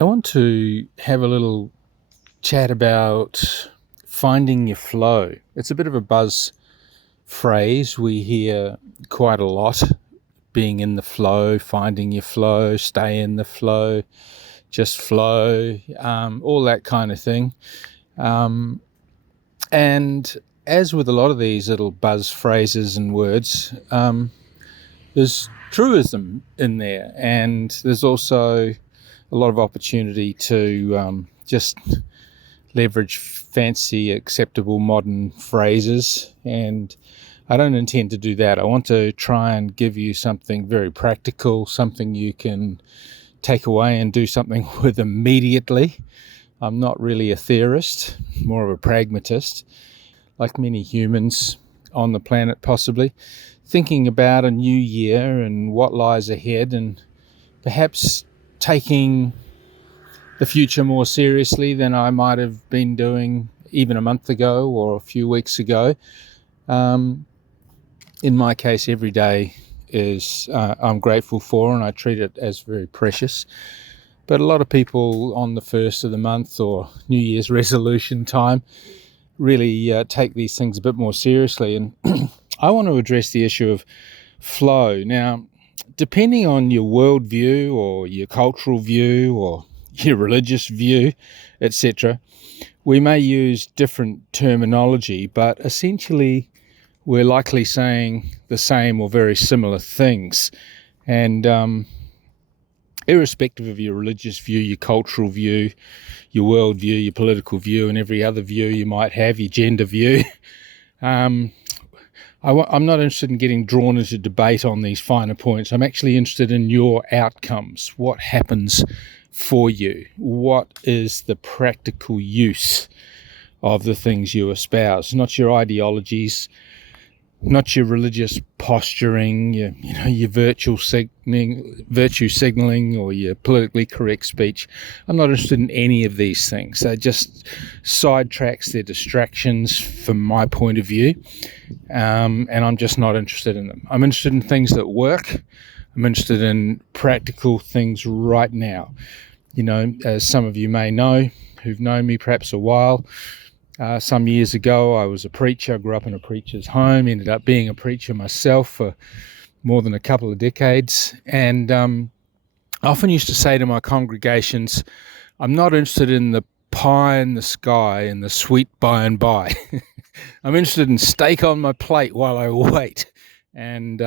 I want to have a little chat about finding your flow. It's a bit of a buzz phrase we hear quite a lot: being in the flow, finding your flow, stay in the flow, just flow, all that kind of thing. And as with a lot of these little buzz phrases and words, there's truism in there, and there's also a lot of opportunity to just leverage fancy, acceptable modern phrases. And I don't intend to do that. I want to try and give you something very practical, something you can take away and do something with immediately. I'm not really a theorist, more of a pragmatist, like many humans on the planet possibly, thinking about a new year and what lies ahead, and perhaps taking the future more seriously than I might have been doing even a month ago or a few weeks ago. In my case, every day is I'm grateful for, and I treat it as very precious. But a lot of people on the first of the month or New Year's resolution time really take these things a bit more seriously. And I want to address the issue of flow. Now, depending on your worldview or your cultural view or your religious view, etc., we may use different terminology, but essentially we're likely saying the same or very similar things. And irrespective of your religious view, your cultural view, your worldview, your political view, and every other view you might have, your gender view, I'm not interested in getting drawn into debate on these finer points. I'm actually interested in your outcomes. What happens for you? What is the practical use of the things you espouse? Not your ideologies, not your religious posturing, your virtue signaling, or your politically correct speech. I'm not interested in any of these things. They're just sidetracks, they're distractions from my point of view, and I'm just not interested in them. I'm interested in things that work. I'm interested in practical things right now. As some of you may know, who've known me perhaps a while, some years ago I was a preacher. I grew up in a preacher's home, ended up being a preacher myself for more than a couple of decades, and I often used to say to my congregations, I'm not interested in the pie in the sky and the sweet by and by. I'm interested in steak on my plate while I wait. And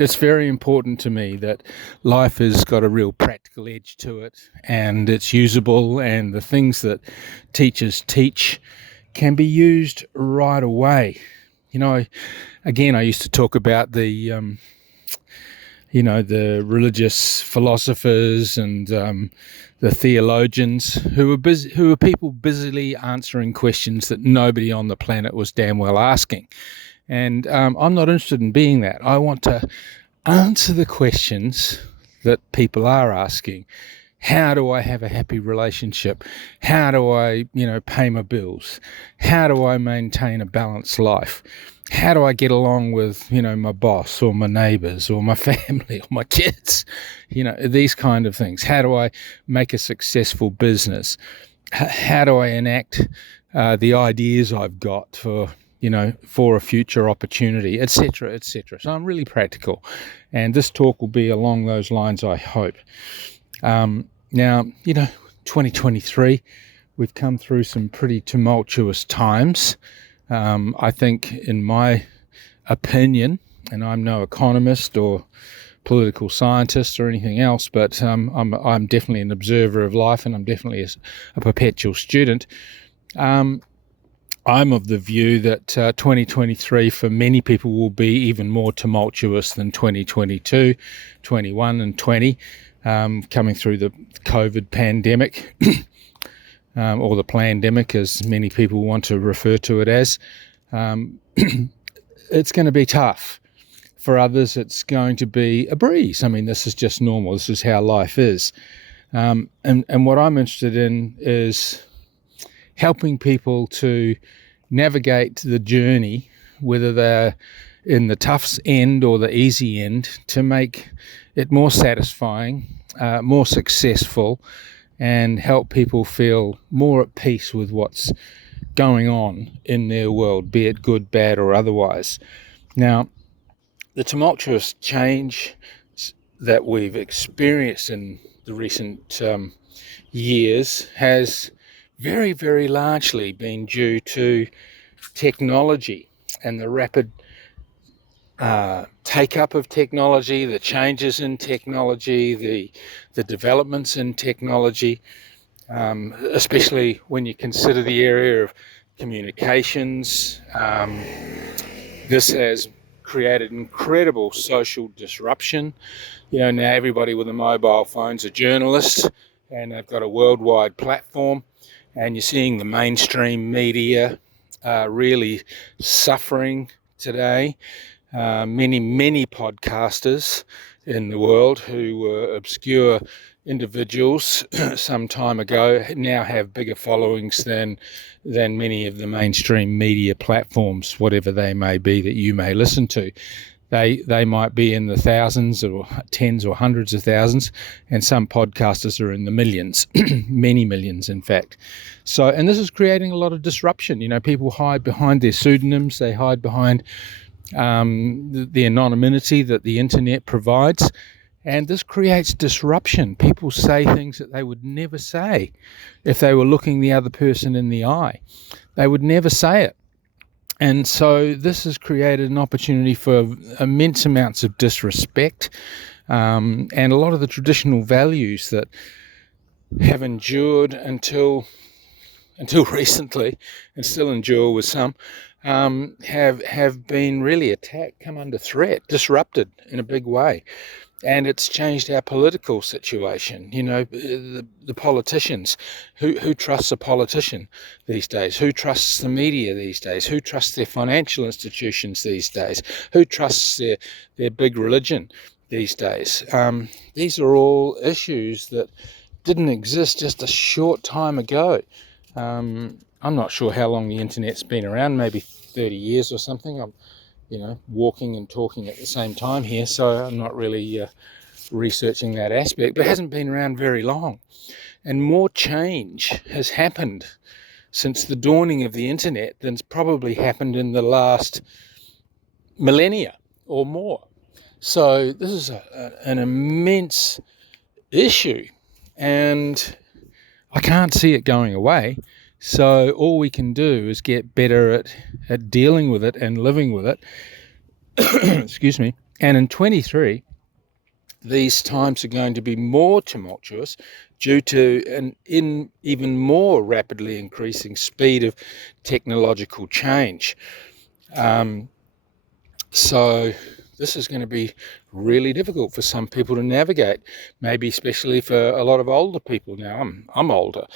it's very important to me that life has got a real practical edge to it, and it's usable, and the things that teachers teach can be used right away. Again, I used to talk about the religious philosophers and the theologians who were people busily answering questions that nobody on the planet was damn well asking. And I'm not interested in being that. I want to answer the questions that people are asking. How do I have a happy relationship? How do I, pay my bills? How do I maintain a balanced life? How do I get along with, my boss or my neighbors or my family or my kids? These kind of things. How do I make a successful business? How do I enact the ideas I've got for a future opportunity, etc., etc. So I'm really practical, and this talk will be along those lines, I hope. Now, 2023, we've come through some pretty tumultuous times. I think, in my opinion, and I'm no economist or political scientist or anything else, but I'm definitely an observer of life, and I'm definitely a perpetual student. I'm of the view that 2023 for many people will be even more tumultuous than 2022, 21 and 20, coming through the COVID pandemic, or the plandemic as many people want to refer to it as. It's going to be tough. For others, it's going to be a breeze. I mean, this is just normal. This is how life is. And what I'm interested in is helping people to navigate the journey, whether they're in the tough end or the easy end, to make it more satisfying, more successful, and help people feel more at peace with what's going on in their world, be it good, bad, or otherwise. Now, the tumultuous change that we've experienced in the recent years has very, very largely been due to technology and the rapid take-up of technology, the changes in technology, the developments in technology, especially when you consider the area of communications. This has created incredible social disruption. Now everybody with a mobile phone's a journalist, and they've got a worldwide platform, and you're seeing the mainstream media really suffering today. Many podcasters in the world who were obscure individuals some time ago now have bigger followings than many of the mainstream media platforms, whatever they may be that you may listen to. They might be in the thousands or tens or hundreds of thousands, and some podcasters are in the millions, many millions, in fact. So, and this is creating a lot of disruption. People hide behind their pseudonyms, they hide behind the anonymity that the internet provides, and this creates disruption. People say things that they would never say if they were looking the other person in the eye. They would never say it. And so this has created an opportunity for immense amounts of disrespect, and a lot of the traditional values that have endured until recently, and still endure with some, have been really attacked, come under threat, disrupted in a big way. And it's changed our political situation. The politicians. Who trusts a politician these days? Who trusts the media these days? Who trusts their financial institutions these days? Who trusts their big religion these days? These are all issues that didn't exist just a short time ago. I'm not sure how long the internet's been around, maybe 30 years or something. I'm walking and talking at the same time here, so I'm not really researching that aspect, but it hasn't been around very long. And more change has happened since the dawning of the internet than's probably happened in the last millennia or more. So this is an immense issue, and I can't see it going away. So all we can do is get better at dealing with it and living with it. Excuse me. And in 23, these times are going to be more tumultuous due to an even more rapidly increasing speed of technological change. So this is going to be really difficult for some people to navigate, maybe especially for a lot of older people. Now, I'm older.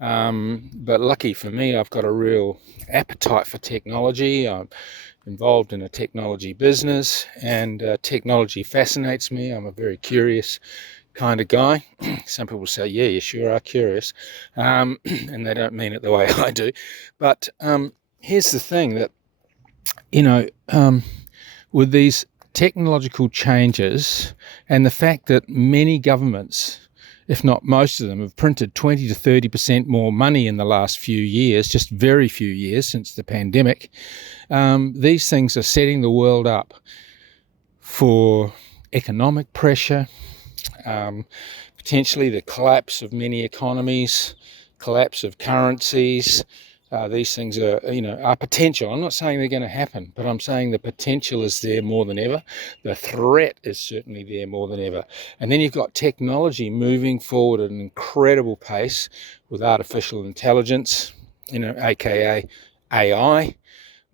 But lucky for me, I've got a real appetite for technology. I'm involved in a technology business, and technology fascinates me. I'm a very curious kind of guy. Some people say, yeah, you sure are curious, and they don't mean it the way I do. But here's the thing that, with these technological changes and the fact that many governments, if not most of them, have printed 20 to 30% more money in the last few years, just very few years since the pandemic. These things are setting the world up for economic pressure, potentially the collapse of many economies, collapse of currencies. These things are potential. I'm not saying they're going to happen, but I'm saying the potential is there more than ever. The threat is certainly there more than ever. And then you've got technology moving forward at an incredible pace with artificial intelligence, aka AI,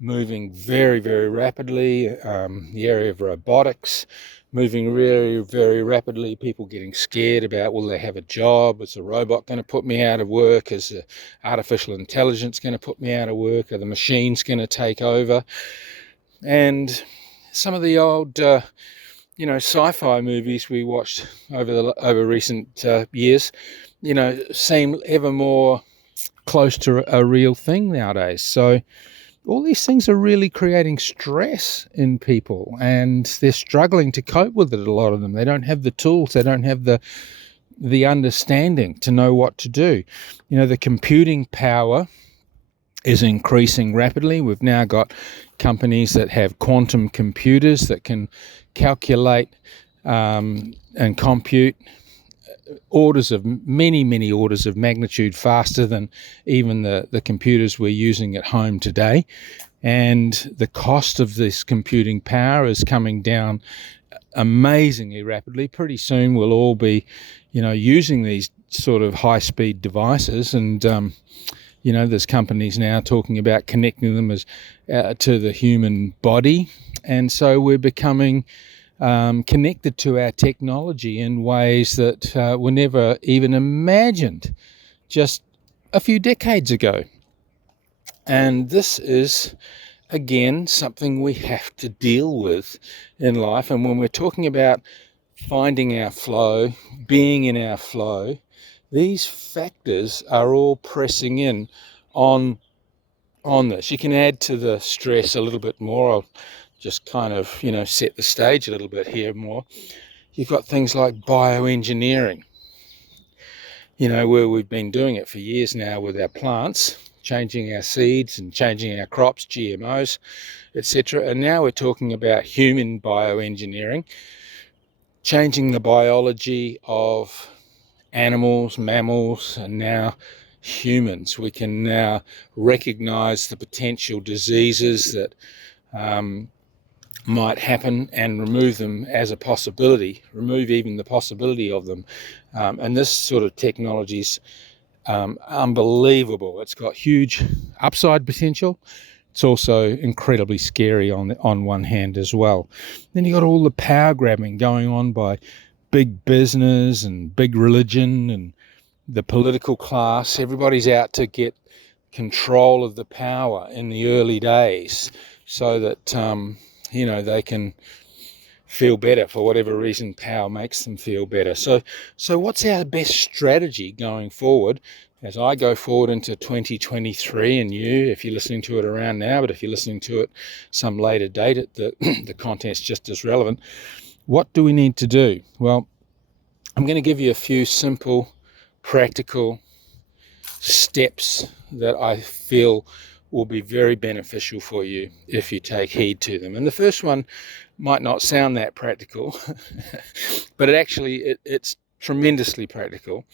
moving very, very rapidly. The area of robotics, moving very, very rapidly. People getting scared about, will they have a job? Is a robot going to put me out of work? Is artificial intelligence going to put me out of work? Are the machines going to take over? And some of the old, sci-fi movies we watched over recent years, seem ever more close to a real thing nowadays. So all these things are really creating stress in people, and they're struggling to cope with it, a lot of them. They don't have the tools, they don't have the the understanding to know what to do. The computing power is increasing rapidly. We've now got companies that have quantum computers that can calculate and compute many orders of magnitude faster than even the computers we're using at home today. And the cost of this computing power is coming down amazingly rapidly. Pretty soon we'll all be, using these sort of high-speed devices, and there's companies now talking about connecting them to the human body, and so we're becoming connected to our technology in ways that were never even imagined just a few decades ago. And this is, again, something we have to deal with in life. And when we're talking about finding our flow, being in our flow, these factors are all pressing in on this. You can add to the stress a little bit more. I'll just kind of, set the stage a little bit here more. You've got things like bioengineering, where we've been doing it for years now with our plants, changing our seeds and changing our crops, GMOs, etc. And now we're talking about human bioengineering, changing the biology of animals, mammals, and now humans. We can now recognize the potential diseases that might happen and remove them as a possibility, remove even the possibility of them. And this sort of technology is unbelievable. It's got huge upside potential. It's also incredibly scary on one hand as well. Then you got all the power grabbing going on by big business and big religion and the political class. Everybody's out to get control of the power in the early days so that they can feel better. For whatever reason, power makes them feel better. So what's our best strategy going forward as I go forward into 2023, and you, if you're listening to it around now, but if you're listening to it some later date, the content's just as relevant. What do we need to do? Well, I'm going to give you a few simple, practical steps that I feel will be very beneficial for you if you take heed to them. And the first one might not sound that practical, but it's tremendously practical,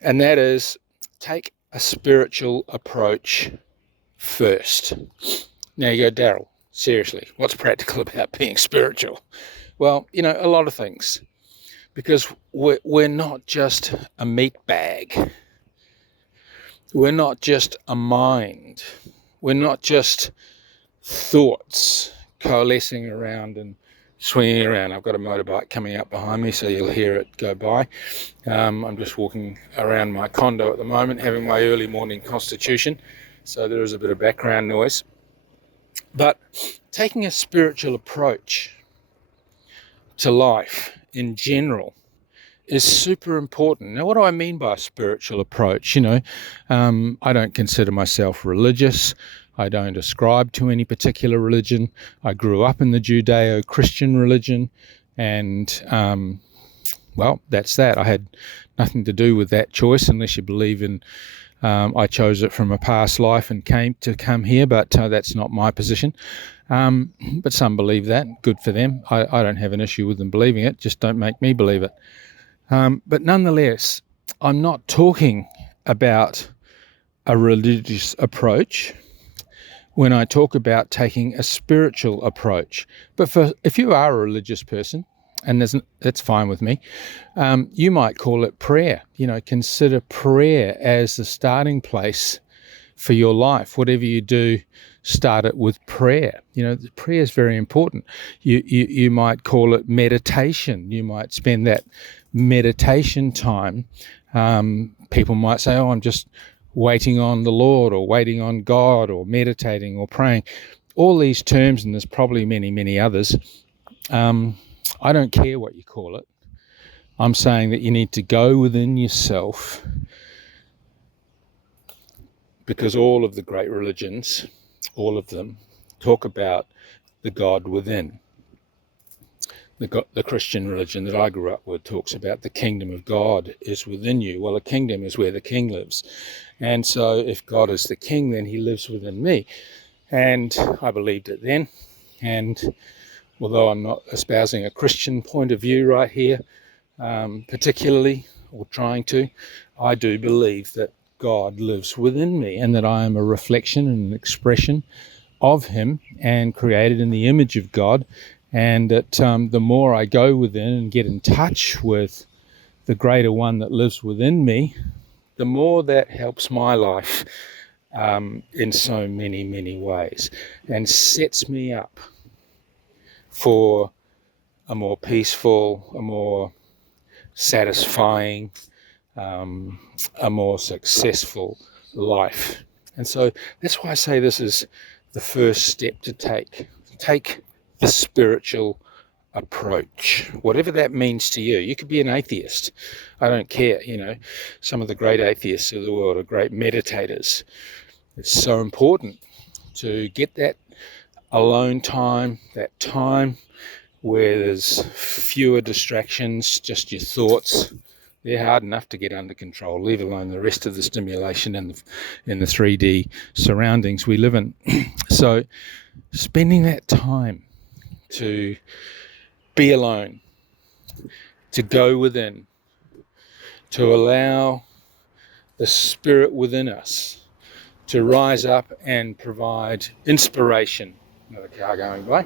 and that is take a spiritual approach first. Now you go, Daryl, seriously, what's practical about being spiritual? Well, a lot of things, because we're not just a meat bag. We're not just a mind. We're not just thoughts coalescing around and swinging around. I've got a motorbike coming up behind me, so you'll hear it go by. I'm just walking around my condo at the moment, having my early morning constitution, so there is a bit of background noise. But taking a spiritual approach to life in general is super important. Now, what do I mean by a spiritual approach? I don't consider myself religious. I don't ascribe to any particular religion. I grew up in the Judeo-Christian religion, and that's that. I had nothing to do with that choice, unless you believe in I chose it from a past life and come here, but that's not my position. But some believe that. Good for them. I don't have an issue with them believing it. Just don't make me believe it. But nonetheless, I'm not talking about a religious approach when I talk about taking a spiritual approach. But if you are a religious person, and that's fine with me, you might call it prayer. Consider prayer as the starting place for your life. Whatever you do, start it with prayer. Prayer is very important. You might call it meditation. You might spend that meditation time. People might say, I'm just waiting on the Lord, or waiting on God, or meditating, or praying. All these terms, and there's probably many, many others. I don't care what you call it. I'm saying that you need to go within yourself, because all of the great religions, all of them, talk about the God within. the Christian religion that I grew up with talks about the kingdom of God is within you. Well, a kingdom is where the king lives. And so if God is the king, then he lives within me. And I believed it then. And although I'm not espousing a Christian point of view right here, particularly, or trying to, I do believe that God lives within me and that I am a reflection and an expression of him and created in the image of God. And that the more I go within and get in touch with the greater one that lives within me, the more that helps my life in so many, many ways and sets me up for a more peaceful, a more satisfying, a more successful life. And so that's why I say this is the first step to take. Take the spiritual approach, whatever that means to you. You could be an atheist. I don't care, Some of the great atheists of the world are great meditators. It's so important to get that alone time, that time where there's fewer distractions, just your thoughts. They're hard enough to get under control, leave alone the rest of the stimulation in the 3D surroundings we live in. So spending that time to be alone, to go within, to allow the spirit within us to rise up and provide inspiration. Another car going by.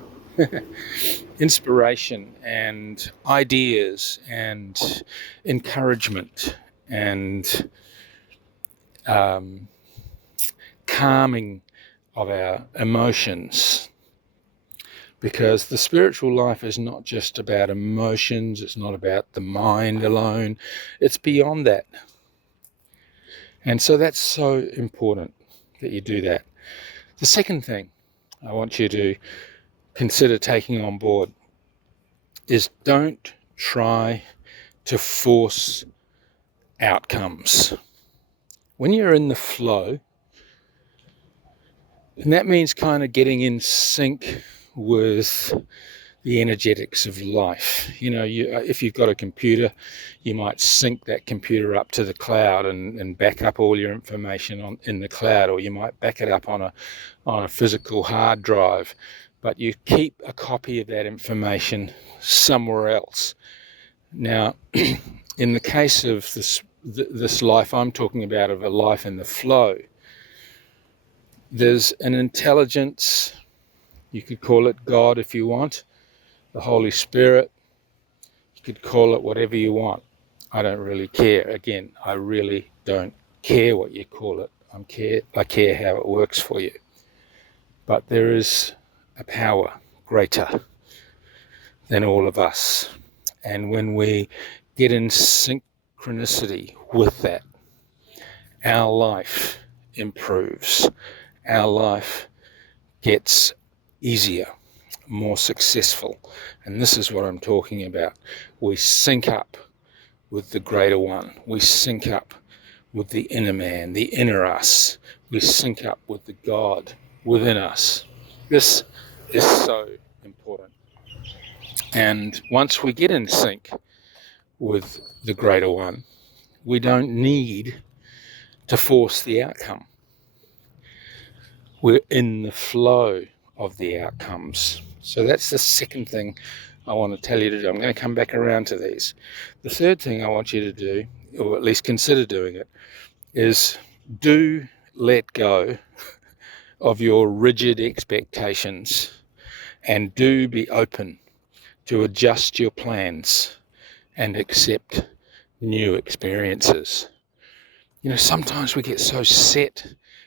Inspiration and ideas and encouragement and calming of our emotions. Because the spiritual life is not just about emotions, it's not about the mind alone, it's beyond that. And so that's so important that you do that. The second thing I want you to consider taking on board is don't try to force outcomes. When you're in the flow, and that means kind of getting in sync with the energetics of life. If you've got a computer, you might sync that computer up to the cloud and back up all your information in the cloud, or you might back it up on a physical hard drive, but you keep a copy of that information somewhere else. Now, in the case of this life I'm talking about, of a life in the flow, there's an intelligence. You could call it God if you want, the Holy Spirit. You could call it whatever you want. I don't really care. Again, I really don't care what you call it. I care how it works for you. But there is a power greater than all of us. And when we get in synchronicity with that, our life improves. Our life gets easier, more successful. And this is what I'm talking about. We sync up with the greater one. We sync up with the inner man, the inner us. We sync up with the God within us. This is so important. And once we get in sync with the greater one, we don't need to force the outcome. We're in the flow of the outcomes. So that's the second thing I want to tell you to do. I'm going to come back around to these. The third thing I want you to do, or at least consider doing it, is do let go of your rigid expectations and do be open to adjust your plans and accept new experiences. Sometimes we get so set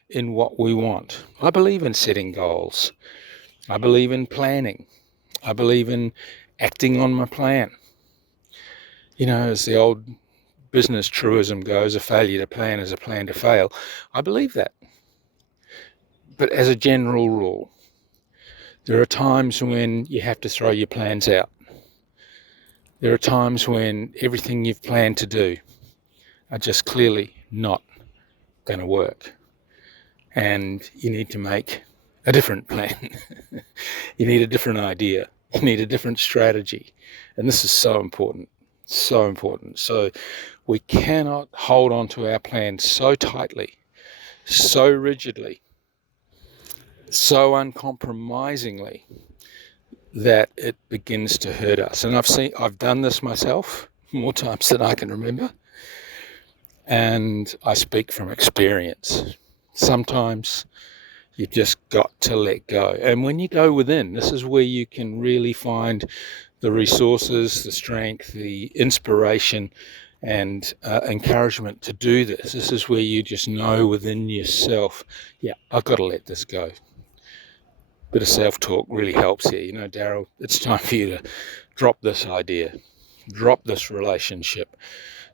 in what we want. I believe in setting goals. I believe in planning. I believe in acting on my plan. As the old business truism goes, a failure to plan is a plan to fail. I believe that. But as a general rule, there are times when you have to throw your plans out. There are times when everything you've planned to do are just clearly not going to work. And you need to make a different plan. You need a different idea. You need a different strategy. And this is so important, so important. So we cannot hold on to our plan so tightly, so rigidly, so uncompromisingly that it begins to hurt us. And I've done this myself more times than I can remember. And I speak from experience. Sometimes you've just got to let go. And when you go within, this is where you can really find the resources, the strength, the inspiration, and encouragement to do this. This is where you just know within yourself, yeah, I've got to let this go. Bit of self-talk really helps here. You know, Daryl, it's time for you to drop this idea, drop this relationship,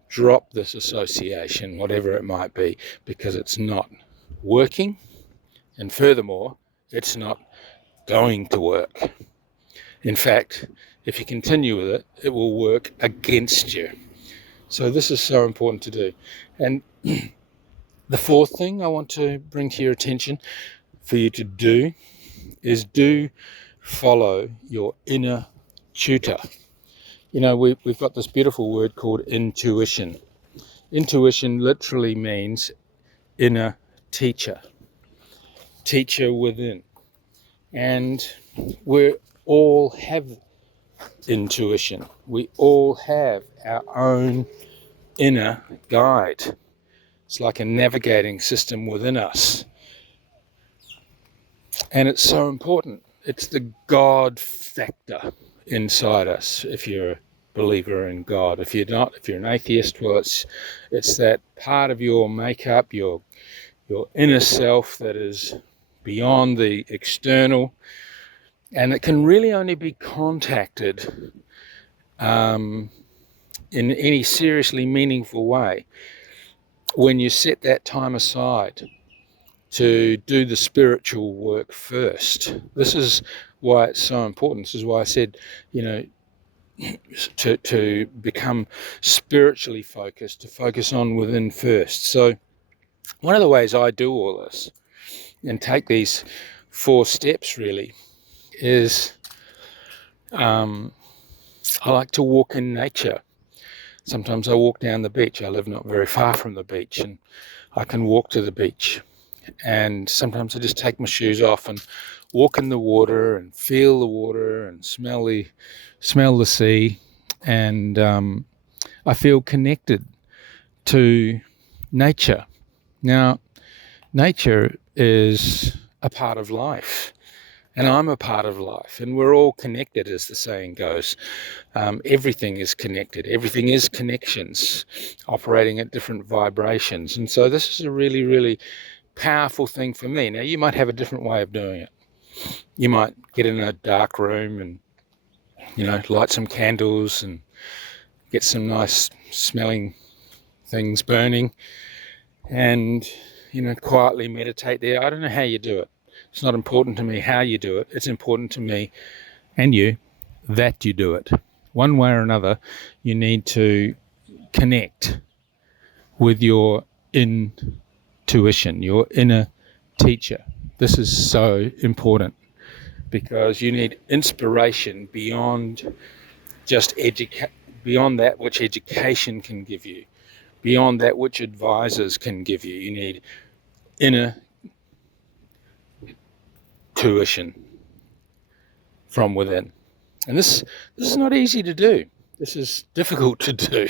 drop this association, whatever it might be, because it's not working. And furthermore, it's not going to work. In fact, if you continue with it, it will work against you. So this is so important to do. And the fourth thing I want to bring to your attention for you to do is follow your inner tutor. You know, we've got this beautiful word called intuition. Intuition literally means inner teacher, teacher within. And we all have intuition. We all have our own inner guide. It's like a navigating system within us. And it's so important. It's the God factor inside us. If you're a believer in God, if you're not, if you're an atheist, well, it's that part of your makeup, your inner self that is beyond the external, and it can really only be contacted in any seriously meaningful way when you set that time aside to do the spiritual work first. This is why it's so important. This is why I said, you know, to become spiritually focused, to focus on within first. So one of the ways I do all this and take these 4 steps really is I like to walk in nature. Sometimes I walk down the beach. I live not very far from the beach, and I can walk to the beach. And sometimes I just take my shoes off and walk in the water and feel the water and smell the sea, and I feel connected to nature. Now, nature is a part of life, and I'm a part of life, and we're all connected, as the saying goes. Everything is connected. Everything is connections operating at different vibrations. And so this is a really, really powerful thing for me. Now, you might have a different way of doing it. You might get in a dark room and, you know, light some candles and get some nice smelling things burning and, you know, quietly meditate there. I don't know how you do it. It's not important to me how you do it. It's important to me and you that you do it. One way or another, you need to connect with your intuition, your inner teacher. This is so important because you need inspiration beyond just beyond that which education can give you, beyond that which advisors can give you. You need inner tuition from within. And this is not easy to do. This is difficult to do,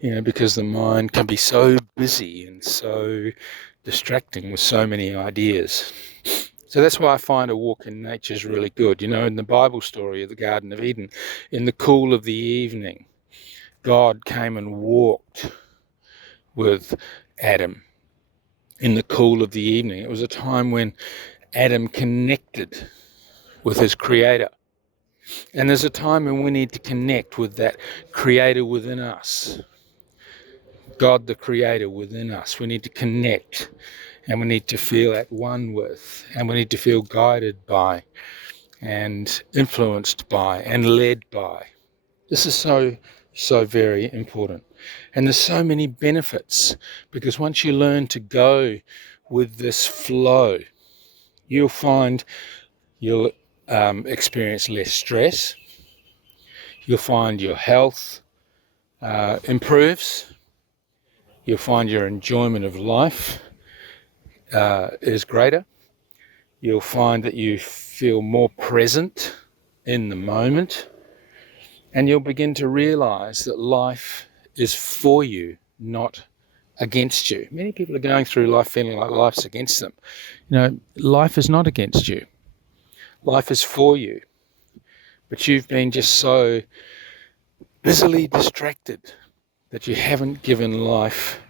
you know, because the mind can be so busy and so distracting with so many ideas. So that's why I find a walk in nature is really good. You know, in the Bible story of the Garden of Eden, in the cool of the evening, God came and walked with Adam in the cool of the evening. It was a time when Adam connected with his creator. And there's a time when we need to connect with that creator within us. God, the creator within us. We need to connect, and we need to feel at one with, and we need to feel guided by and influenced by and led by. This is so very important. And there's so many benefits, because once you learn to go with this flow, you'll find you'll experience less stress. You'll find your health improves. You'll find your enjoyment of life is greater. You'll find that you feel more present in the moment, and you'll begin to realize that life is for you, not against you. Many people are going through life feeling like life's against them. You know, life is not against you. Life is for you. But you've been just so busily distracted that you haven't given life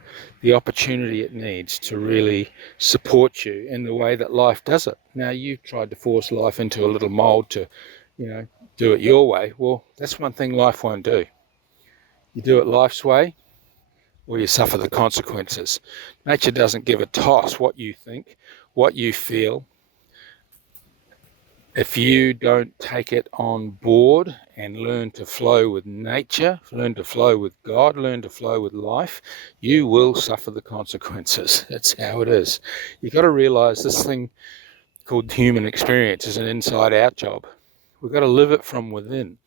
the opportunity it needs to really support you in the way that life does it. Now, you've tried to force life into a little mold to, do it your way. Well, that's one thing life won't do. You do it life's way, or you suffer the consequences. Nature doesn't give a toss what you think, what you feel. If you don't take it on board and learn to flow with nature, learn to flow with God, learn to flow with life, you will suffer the consequences. That's how it is. You've got to realize this thing called human experience is an inside-out job. We've got to live it from within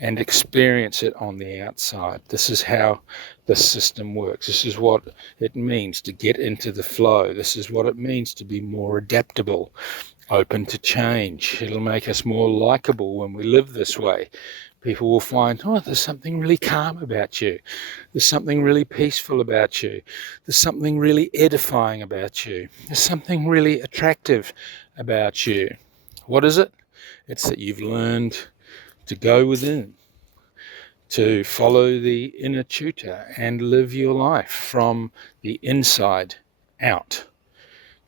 and experience it on the outside. This is how the system works. This is what it means to get into the flow. This is what it means to be more adaptable, open to change. It'll make us more likable when we live this way. People will find, there's something really calm about you. There's something really peaceful about you. There's something really edifying about you. There's something really attractive about you. What is it? It's that you've learned to go within, to follow the inner tutor and live your life from the inside out.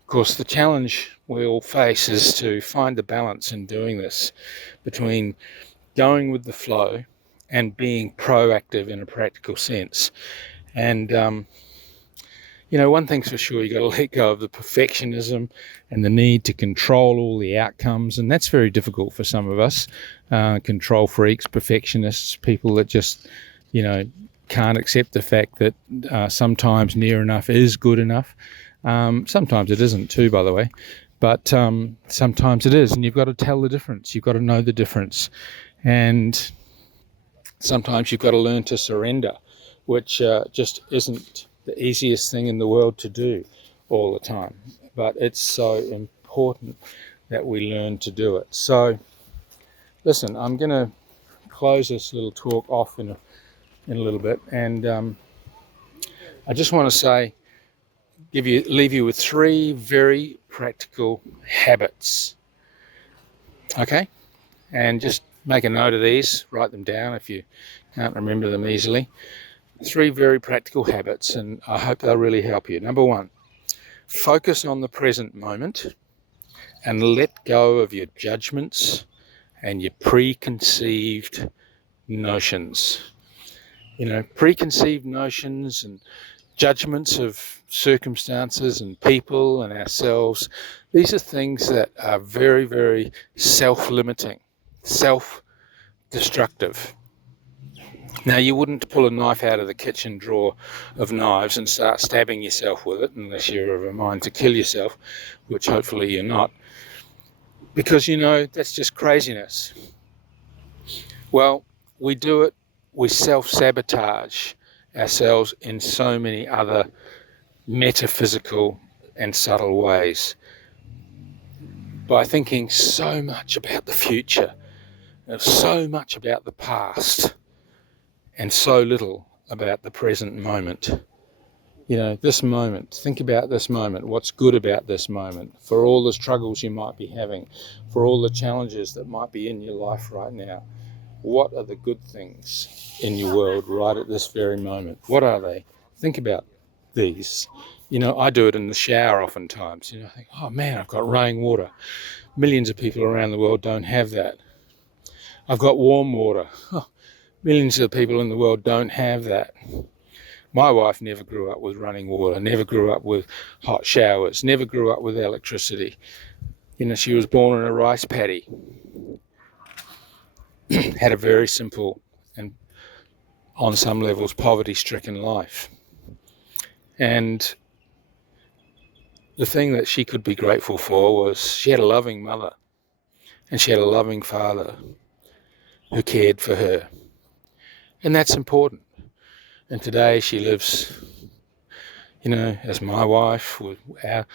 Of course, the challenge we all face is to find the balance in doing this between going with the flow and being proactive in a practical sense. And, one thing's for sure, you've got to let go of the perfectionism and the need to control all the outcomes. And that's very difficult for some of us, control freaks, perfectionists, people that just, can't accept the fact that sometimes near enough is good enough. Sometimes it isn't too, by the way, but sometimes it is, and you've got to tell the difference. You've got to know the difference, and sometimes you've got to learn to surrender, which just isn't the easiest thing in the world to do all the time, but it's so important that we learn to do it. So listen, I'm going to close this little talk off in a little bit, and I just want to say, leave you with 3 very practical habits. Okay? And just make a note of these, write them down if you can't remember them easily. 3 very practical habits, and I hope they'll really help you. Number 1, focus on the present moment and let go of your judgments and your preconceived notions. Preconceived notions and judgments of circumstances and people and ourselves. These are things that are very, very self-limiting, self-destructive. Now, you wouldn't pull a knife out of the kitchen drawer of knives and start stabbing yourself with it unless you're of a mind to kill yourself, which hopefully you're not, because that's just craziness. Well, we do it, we self-sabotage ourselves in so many other metaphysical and subtle ways by thinking so much about the future, so much about the past, and so little about the present moment. This moment, think about this moment, what's good about this moment, for all the struggles you might be having, for all the challenges that might be in your life right now. What are the good things in your world right at this very moment? What are they? Think about these. I do it in the shower oftentimes. I think, oh man, I've got running water. Millions of people around the world don't have that. I've got warm water. Oh, millions of people in the world don't have that. My wife never grew up with running water, never grew up with hot showers, never grew up with electricity. She was born in a rice paddy. Had a very simple and, on some levels, poverty-stricken life. And the thing that she could be grateful for was she had a loving mother and she had a loving father who cared for her. And that's important. And today she lives, as my wife with our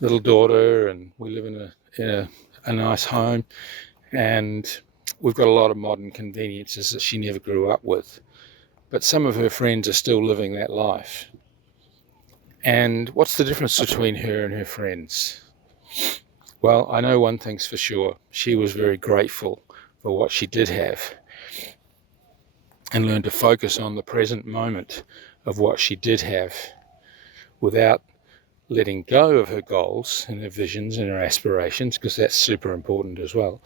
little daughter, and we live in a nice home, and we've got a lot of modern conveniences that she never grew up with. But some of her friends are still living that life. And what's the difference between her and her friends? Well, I know one thing's for sure. She was very grateful for what she did have and learned to focus on the present moment of what she did have without letting go of her goals and her visions and her aspirations, because that's super important as well.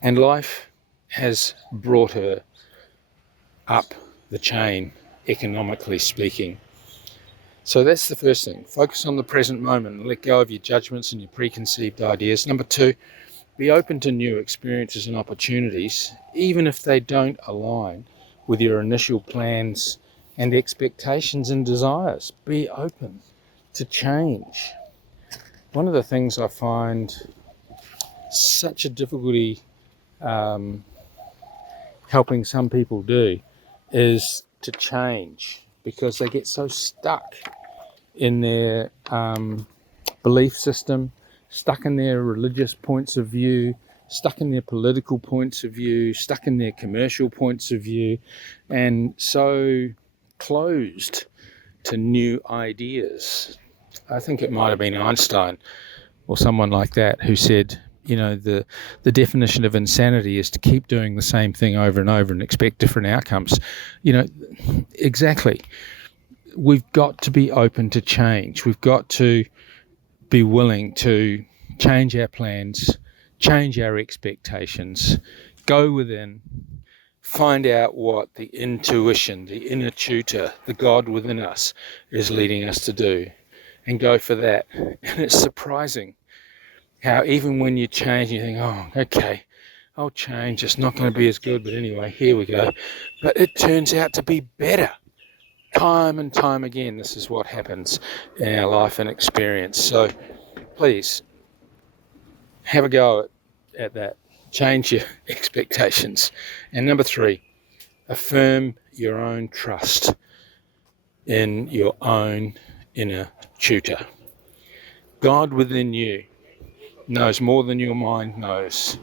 And life has brought her up the chain, economically speaking. So that's the first thing. Focus on the present moment and let go of your judgments and your preconceived ideas. Number 2, be open to new experiences and opportunities, even if they don't align with your initial plans and expectations and desires. Be open to change. One of the things I find such a difficulty helping some people do is to change, because they get so stuck in their belief system, stuck in their religious points of view, stuck in their political points of view, stuck in their commercial points of view, and so closed to new ideas. I think it might have been Einstein or someone like that who said, the definition of insanity is to keep doing the same thing over and over and expect different outcomes. Exactly. We've got to be open to change. We've got to be willing to change our plans, change our expectations, go within, find out what the intuition, the inner tutor, the God within us is leading us to do, and go for that. And it's surprising how even when you change, you think, oh, okay, I'll change. It's not going to be as good, but anyway, here we go. But it turns out to be better. Time and time again, this is what happens in our life and experience. So please have a go at that. Change your expectations. And number 3, affirm your own trust in your own inner tutor. God within you knows more than your mind knows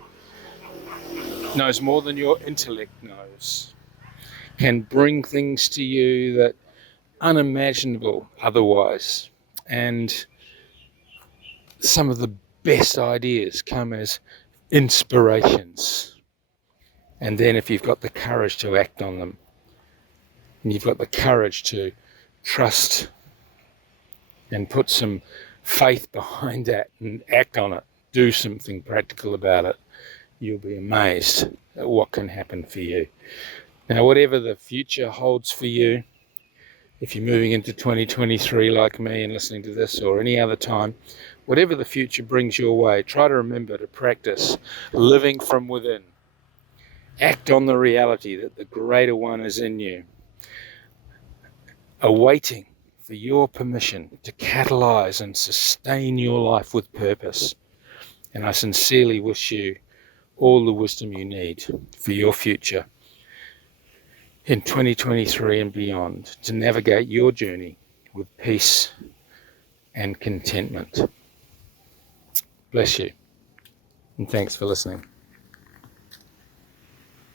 more than your intellect knows, can bring things to you that unimaginable otherwise. And some of the best ideas come as inspirations. And then if you've got the courage to act on them, and you've got the courage to trust and put some faith behind that and act on it, do something practical about it, you'll be amazed at what can happen for you. Now, whatever the future holds for you, if you're moving into 2023 like me and listening to this, or any other time, whatever the future brings your way, try to remember to practice living from within. Act on the reality that the greater one is in you, awaiting for your permission to catalyze and sustain your life with purpose. And I sincerely wish you all the wisdom you need for your future in 2023 and beyond, to navigate your journey with peace and contentment. Bless you, and thanks for listening.